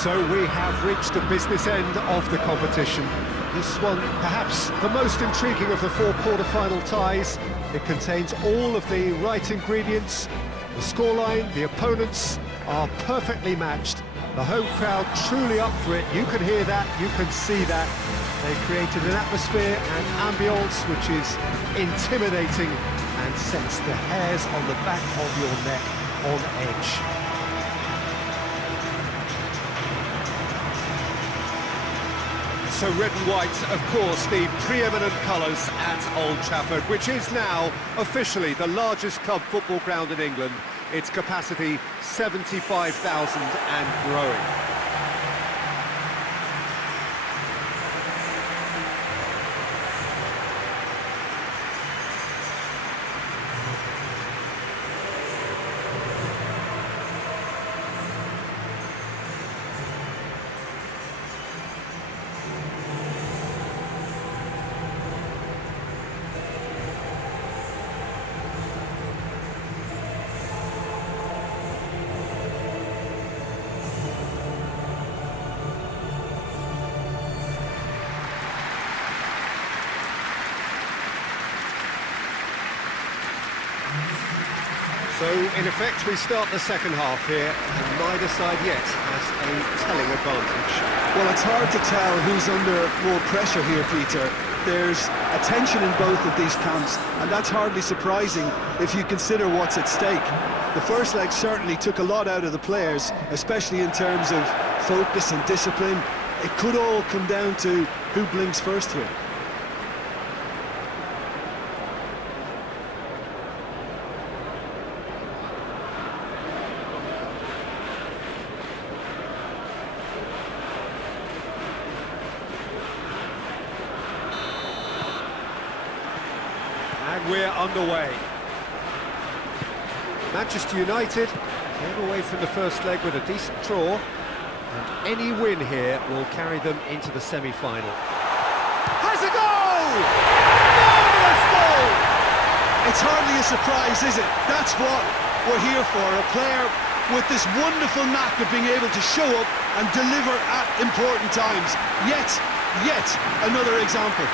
So we have reached the business end of the competition. This one, perhaps the most intriguing of the four quarter-final ties. It contains all of the right ingredients. The scoreline, the opponents are perfectly matched. The home crowd truly up for it. You can hear that, you can see that. They've created an atmosphere and ambience which is intimidating and sets the hairs on the back of your neck on edge. So red and white, of course, the preeminent colours at Old Trafford, which is now officially the largest club football ground in England. Its capacity 75,000 and growing. So, in effect, we start the second half here, and neither side yet has a telling advantage. Well, it's hard to tell who's under more pressure here, Peter. There's a tension in both of these camps, and that's hardly surprising if you consider what's at stake. The first leg certainly took a lot out of the players, especially in terms of focus and discipline. It could all come down to who blinks first here. And we're underway. Manchester United came away from the first leg with a decent draw, and any win here will carry them into the semi-final. Has a goal! Marvellous goal! It's hardly a surprise, is it? That's what we're here for, a player with this wonderful knack of being able to show up and deliver at important times. Yet another example.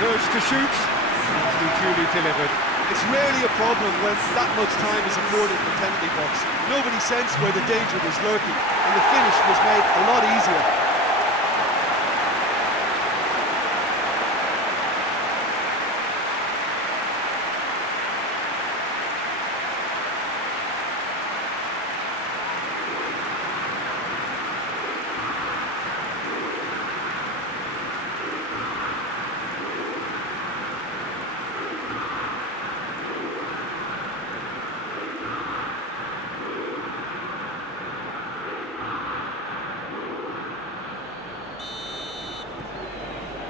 Urged to shoot, and he duly delivered. It's rarely a problem when that much time is afforded in the penalty box. Nobody sensed where the danger was lurking, and the finish was made a lot easier.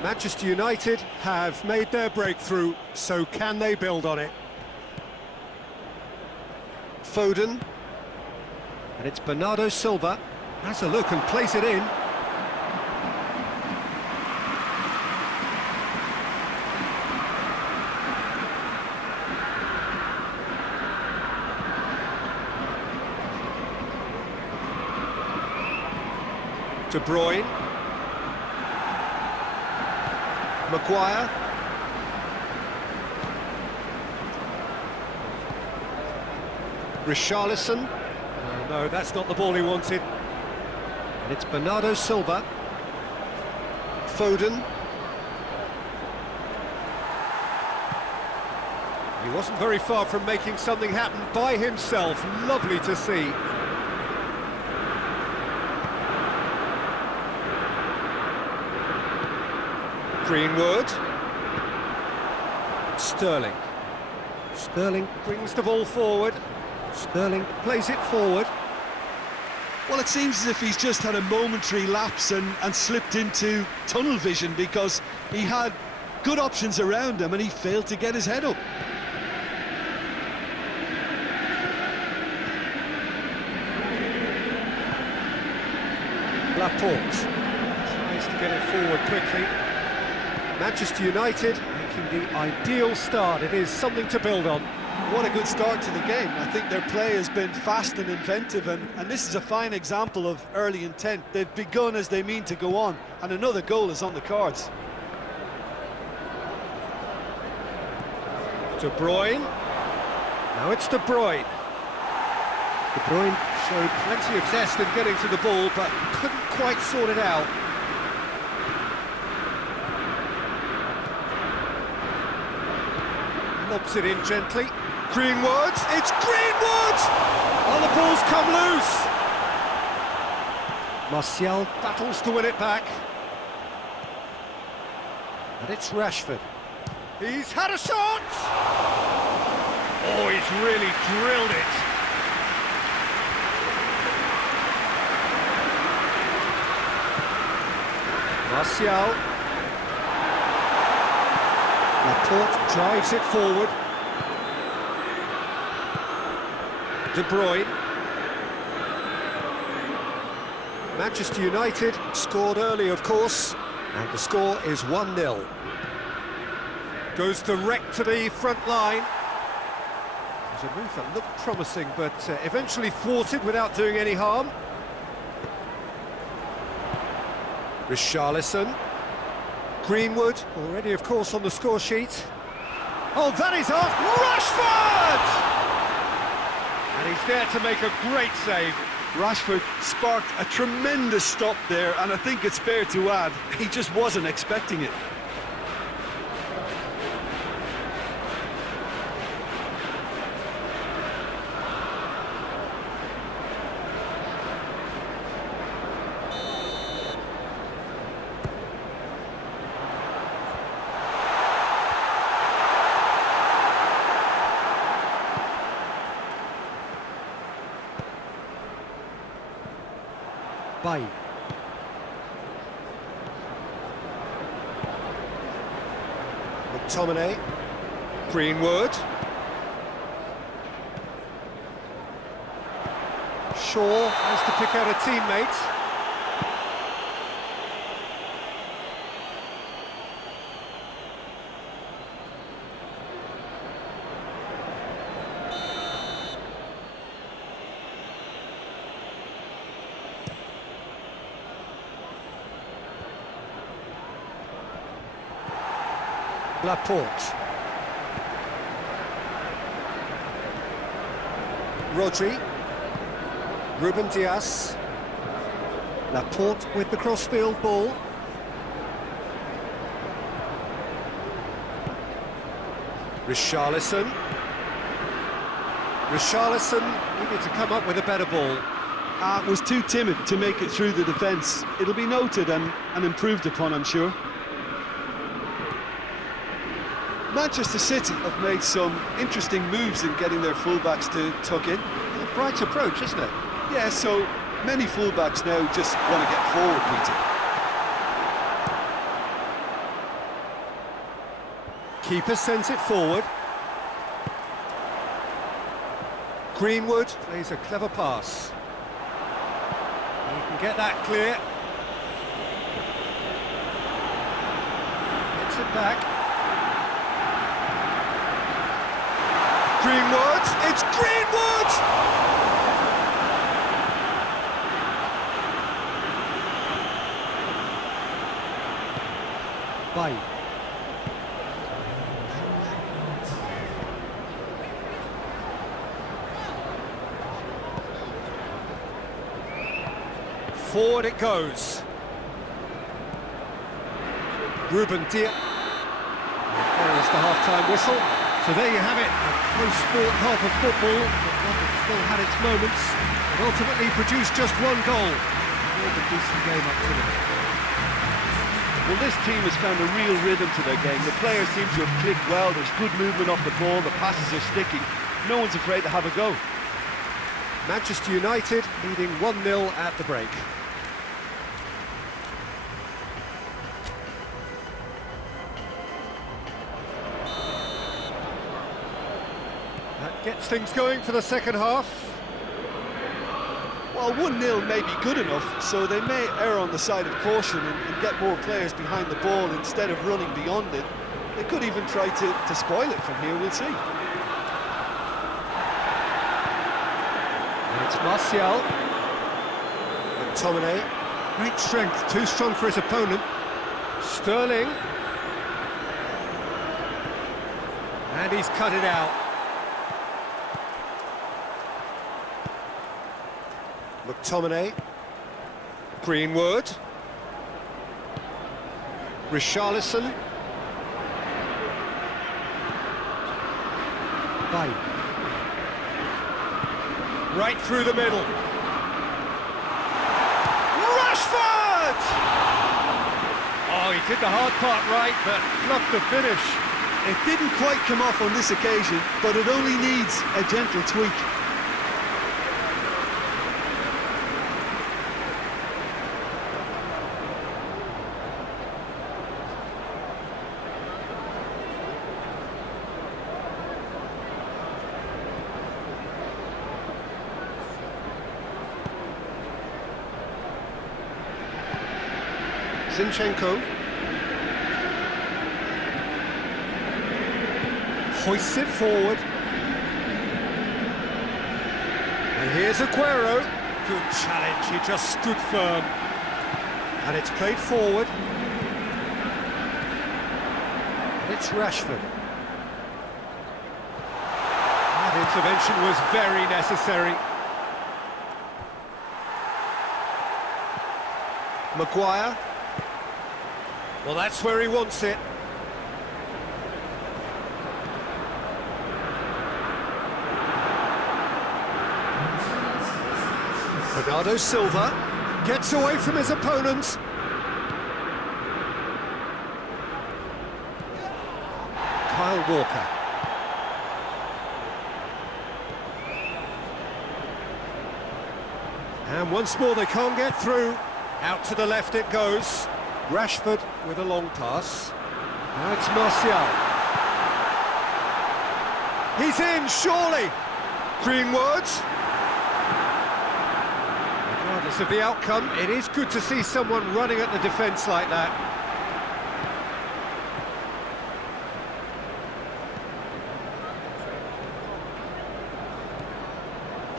Manchester United have made their breakthrough, so can they build on it? Foden, and it's Bernardo Silva, has a look and plays it in. De Bruyne. Maguire. Richarlison. Oh, no, that's not the ball he wanted. And it's Bernardo Silva. Foden. He wasn't very far from making something happen by himself. Lovely to see. Greenwood. Sterling. Sterling brings the ball forward. Sterling plays it forward. Well, it seems as if he's just had a momentary lapse and slipped into tunnel vision, because he had good options around him and he failed to get his head up. Laporte tries to get it forward quickly. Manchester United making the ideal start. It is something to build on. What a good start to the game. I think their play has been fast and inventive, and this is a fine example of early intent. They've begun as they mean to go on, and another goal is on the cards. De Bruyne. Now it's De Bruyne. De Bruyne showed plenty of zest in getting to the ball, but couldn't quite sort it out. Lobs it in gently. Greenwood, it's Greenwood! Oh, the ball's come loose! Martial battles to win it back. And it's Rashford. He's had a shot! Oh, he's really drilled it. Martial. Laporte drives it forward. De Bruyne. Manchester United scored early, of course, and the score is 1-0. Goes direct to the front line. There's a move that looked promising, but eventually thwarted without doing any harm. Richarlison. Greenwood, already, of course, on the score sheet. Oh, that is off! Rashford! And he's there to make a great save. Rashford sparked a tremendous stop there, and I think it's fair to add, he just wasn't expecting it. Bay. McTominay. Greenwood. Shaw has to pick out a teammate. Laporte. Rodri. Ruben Dias. Laporte with the crossfield ball. Richarlison. Richarlison needed to come up with a better ball. Was too timid to make it through the defence. It'll be noted and improved upon, I'm sure. Manchester City have made some interesting moves in getting their fullbacks to tuck in. A bright approach, isn't it? Yeah, so many fullbacks now just want to get forward, Peter. Keeper sends it forward. Greenwood plays a clever pass. He can get that clear. Gets it back. Greenwood, it's Greenwood! Bay. Forward it goes. Ruben Dias. There is the half-time whistle. So there you have it, a close-fought half of football, but one that still had its moments, and ultimately produced just one goal. All the decent game up to them. Well, this team has found a real rhythm to their game. The players seem to have clicked well, there's good movement off the ball, the passes are sticking. No one's afraid to have a go. Manchester United leading 1-0 at the break. That gets things going for the second half. Well, 1-0 may be good enough, so they may err on the side of caution and get more players behind the ball instead of running beyond it. They could even try to spoil it from here, we'll see. It's Martial. McTominay. Great strength, too strong for his opponent. Sterling. And he's cut it out. McTominay. Greenwood. Richarlison. Bay. Right through the middle. Rashford! Oh, he did the hard part right, but fluffed the finish. It didn't quite come off on this occasion, but it only needs a gentle tweak. Zinchenko hoists it forward. And here's Aguero. Good challenge, he just stood firm. And it's played forward. It's Rashford. That intervention was very necessary. Maguire. Well, that's where he wants it. Bernardo Silva gets away from his opponents. Kyle Walker. And once more they can't get through. Out to the left it goes. Rashford with a long pass. Now it's Martial. He's in, surely. Greenwood. Regardless of the outcome, it is good to see someone running at the defence like that.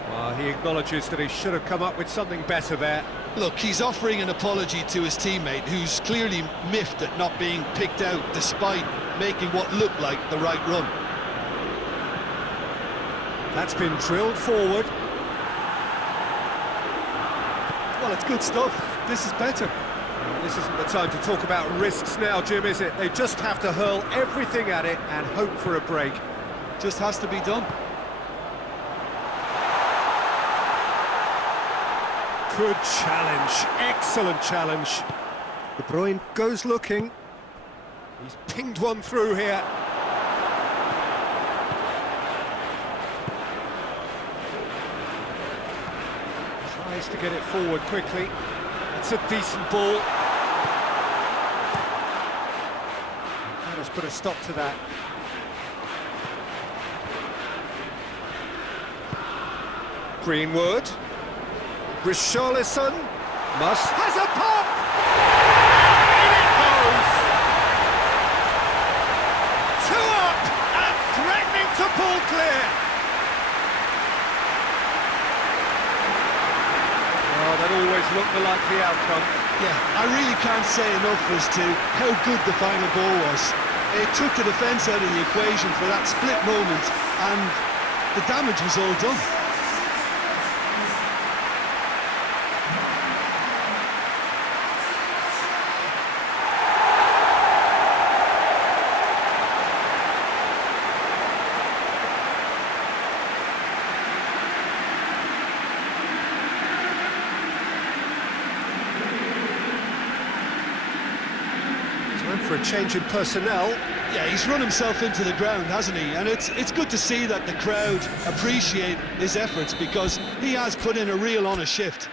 Well, he acknowledges that he should have come up with something better there. Look, he's offering an apology to his teammate, who's clearly miffed at not being picked out despite making what looked like the right run. That's been drilled forward. Well, it's good stuff. This is better. This isn't the time to talk about risks now, Jim, is it? They just have to hurl everything at it and hope for a break. Just has to be done. Good challenge, excellent challenge. De Bruyne goes looking. He's pinged one through here. Tries to get it forward quickly. It's a decent ball. Let us put a stop to that. Greenwood. Richarlison has a pop! In it goes! 2 up and threatening to pull clear! Oh, that always looked the likely outcome. Yeah, I really can't say enough as to how good the final ball was. It took the defence out of the equation for that split moment, and the damage was all done. For a change in personnel. Yeah, he's run himself into the ground, hasn't he? And it's good to see that the crowd appreciate his efforts, because he has put in a real honest shift.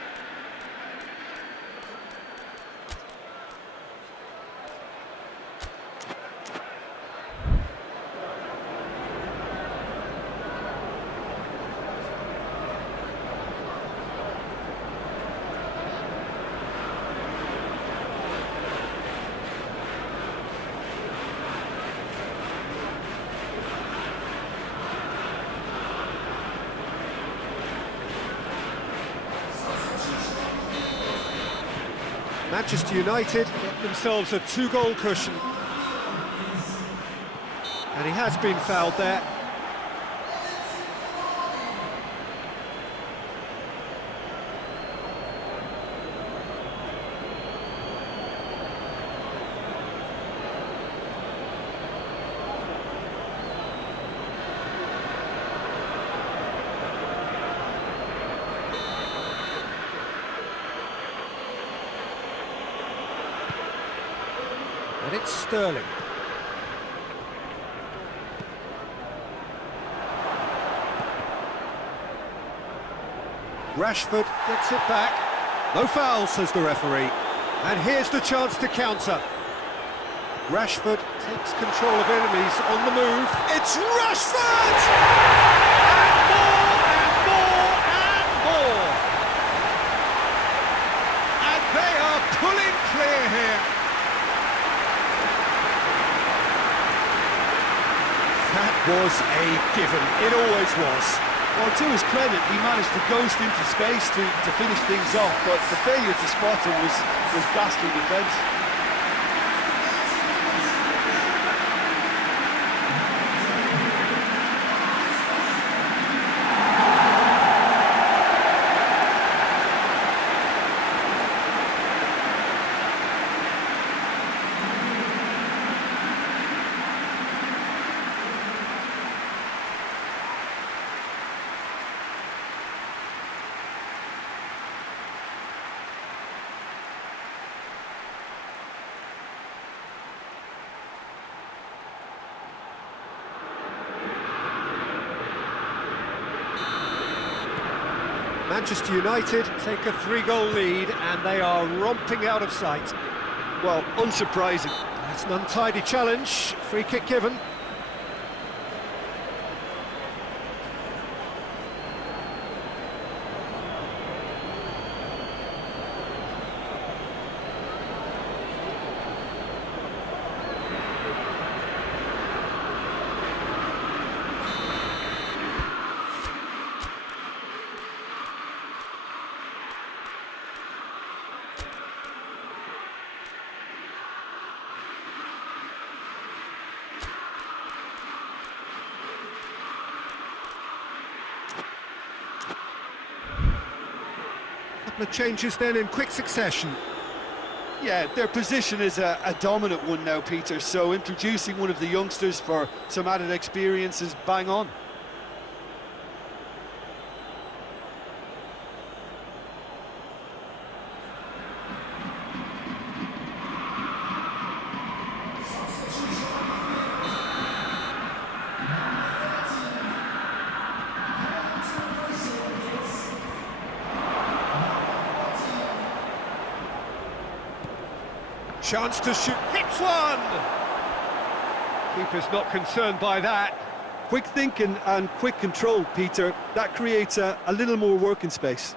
Manchester United get themselves a 2-goal cushion. And he has been fouled there. And it's Sterling. Rashford gets it back. No foul, says the referee. And here's the chance to counter. Rashford takes control of enemies on the move. It's Rashford! And more, and more, and more! And they are pulling clear here. That was a given. It always was. Well, to his credit, he managed to ghost into space to finish things off, but the failure to spot him was ghastly defence. Manchester United take a 3-goal lead and they are romping out of sight. Well, unsurprising. That's an untidy challenge, free kick given. Couple of changes then in quick succession. Yeah, their position is a dominant one now, Peter, so introducing one of the youngsters for some added experience is bang on. Chance to shoot, hits one! Keeper's not concerned by that. Quick thinking and quick control, Peter. That creates a little more working space.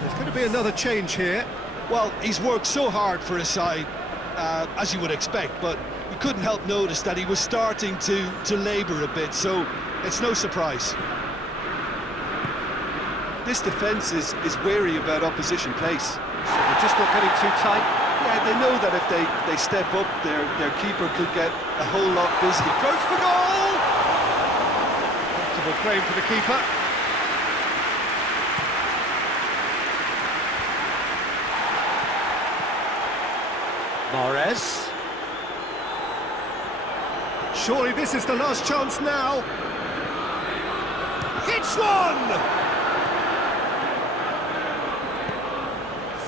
There's going to be another change here. Well, he's worked so hard for his side, as you would expect, but you couldn't help notice that he was starting to labour a bit, so it's no surprise. This defence is wary about opposition pace. So they're just not getting too tight. Yeah, they know that if they step up, their keeper could get a whole lot busier. Goes for goal! Comfortable claim for the keeper. Mahrez. Surely this is the last chance now. Hits one!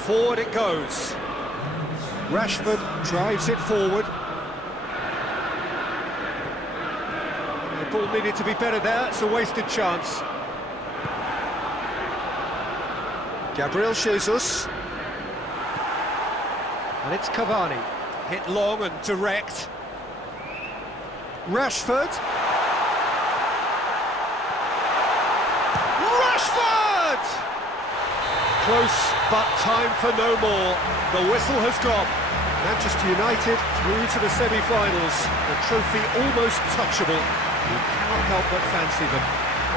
Forward it goes. Rashford drives it forward. The ball needed to be better there, it's a wasted chance. Gabriel Jesus. And it's Cavani, hit long and direct. Rashford. Rashford! Close, but time for no more. The whistle has gone. Manchester United through to the semi-finals. The trophy almost touchable. You cannot help but fancy them.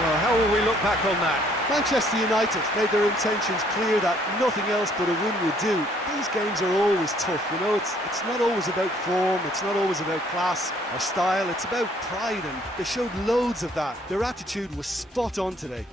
Well, how will we look back on that? Manchester United made their intentions clear that nothing else but a win would do. These games are always tough, you know, it's not always about form, it's not always about class or style, it's about pride, and they showed loads of that. Their attitude was spot on today.